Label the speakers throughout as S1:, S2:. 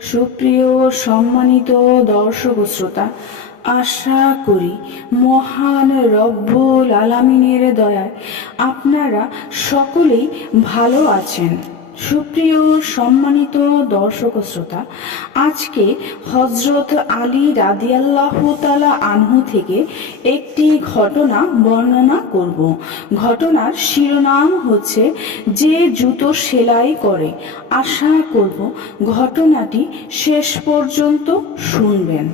S1: সুপ্রিয় সম্মানিত দর্শক শ্রোতা আশা করি মহান রব্বুল আলামিনের দয়ায় আপনারা সকলেই ভালো আছেন। সুপ্রিয় সম্মানিত দর্শক শ্রোতা, আজকে হজরত আলী রাদিয়াল্লাহ তালা আনহু থেকে একটি ঘটনা বর্ণনা করব। ঘটনার শিরোনাম হচ্ছে, যে জুতো সেলাই করে। আশা করব ঘটনাটি শেষ পর্যন্ত শুনবেন।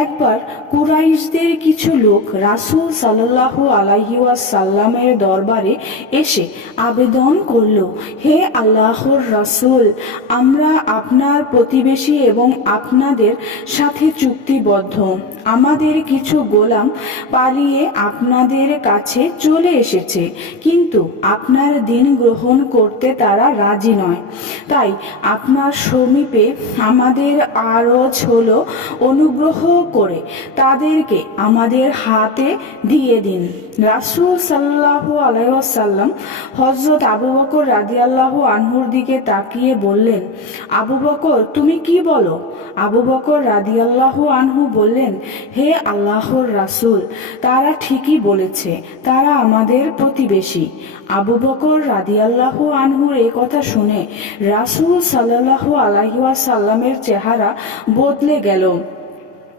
S1: একবার কুরাইশদের কিছু লোক রাসূল সাল্লাহ আলাইসাল্লামের দরবারে এসে আবেদন করল, হে আল্লাহর রাসূল, আমরা আপনার প্রতিবেশী এবং আপনাদের সাথে চুক্তিবদ্ধ। আমাদের কিছু গোলাম পালিয়ে আপনাদের কাছে চলে এসেছে, কিন্তু আপনার দিন গ্রহণ করতে তারা রাজি নয়। তাই আপনার সমীপে আমাদের আরজ হলো অনুগ্রহ করে তাদেরকে আমাদের হাতে দিয়ে দিন। রাসুল সাল্লাহ আলাইসাল্লাম হজরত আবু বকর রাদিয়াল্লাহু আনহুর দিকে তাকিয়ে বললেন, আবু বকর, তুমি কি বলো? আবু বকর রাদিয়াল্লাহু আনহু বললেন, হে আল্লাহর রাসূল, তারা ঠিকই বলেছে, তারা আমাদের প্রতিবেশী। আবু বকর রাদিয়াল্লাহু আনহুর এই কথা শুনে রাসূল সাল্লাল্লাহু আলাইহি ওয়াসাল্লামের চেহারা বদলে গেল।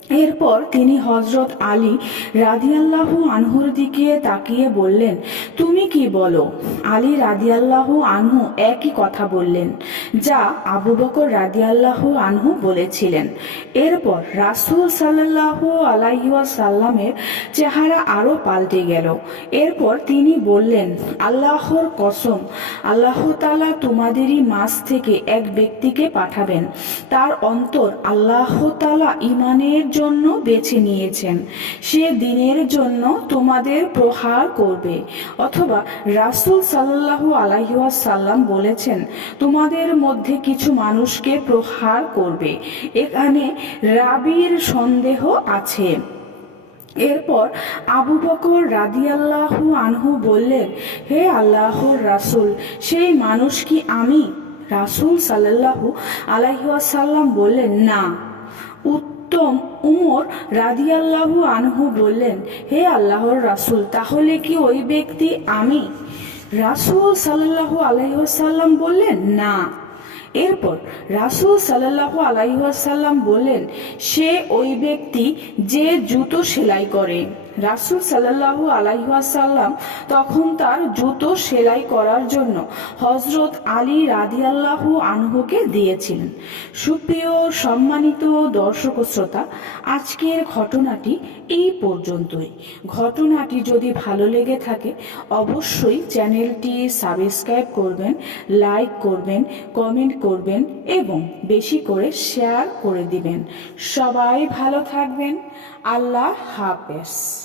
S1: এরপর তিনি হজরত আলী রাদিয়াল্লাহু আনহুর দিকে তাকিয়ে বললেন, তুমি কি বলো? আলী রাদিয়াল্লাহু আনহু একই কথা বললেন। যা আবু বকর রাদিয়াল্লাহু আনহু বলেছিলেন। এরপর রাসূল সাল্লাল্লাহু আলাইহি সাল্লামের চেহারা আরও পাল্টে গেল। এরপর তিনি বললেন, আল্লাহর কসম, আল্লাহ তাআলা তোমাদেরই মাঝ থেকে এক ব্যক্তিকে পাঠাবেন। তার অন্তর আল্লাহ তাআলা ইমানের জন্য বেছে নিয়েছেন। সে দিনের জন্য তোমাদের প্রহার করবে। অথবা রাসুল সাল্লাহু আলাইসাল্লাম বলেছেন, তোমাদের মধ্যে কিছু মানুষকে প্রহার করবে। এখানে রাবির সন্দেহ আছে। এরপর আবু বকর রাদিয়াল্লাহু আনহু বললেন, হে আল্লাহর রাসুল, সেই মানুষ কি আমি? রাসুল সাল্লাহু আলাইসাল্লাম বললেন, না। উত্তম উমর রাদিয়াল্লাহু আনহু বললেন, হে আল্লাহর রাসুল, তাহলে কি ওই ব্যক্তি আমি? রাসুল সাল্লাহু আলাইসাল্লাম বললেন, না। এরপর রাসুল সাল্লাহ আলাইসাল্লাম বললেন সে ওই ব্যক্তি যে জুতো সেলাই করে। রাসুল সাল্লাহু আলাইসাল্লাম তখন তার জুতো সেলাই করার জন্য হজরত আলী রাদিয়াল্লাহু আনহুকে দিয়েছিলেন। সুপ্রিয়, সম্মানিত দর্শক শ্রোতা, আজকের ঘটনাটি এই পর্যন্তই। ঘটনাটি যদি ভালো লেগে থাকে, অবশ্যই চ্যানেলটি সাবস্ক্রাইব করবেন, লাইক করবেন, কমেন্ট করবেন এবং বেশি করে শেয়ার করে দিবেন। সবাই ভালো থাকবেন। আল্লাহ হাফেজ।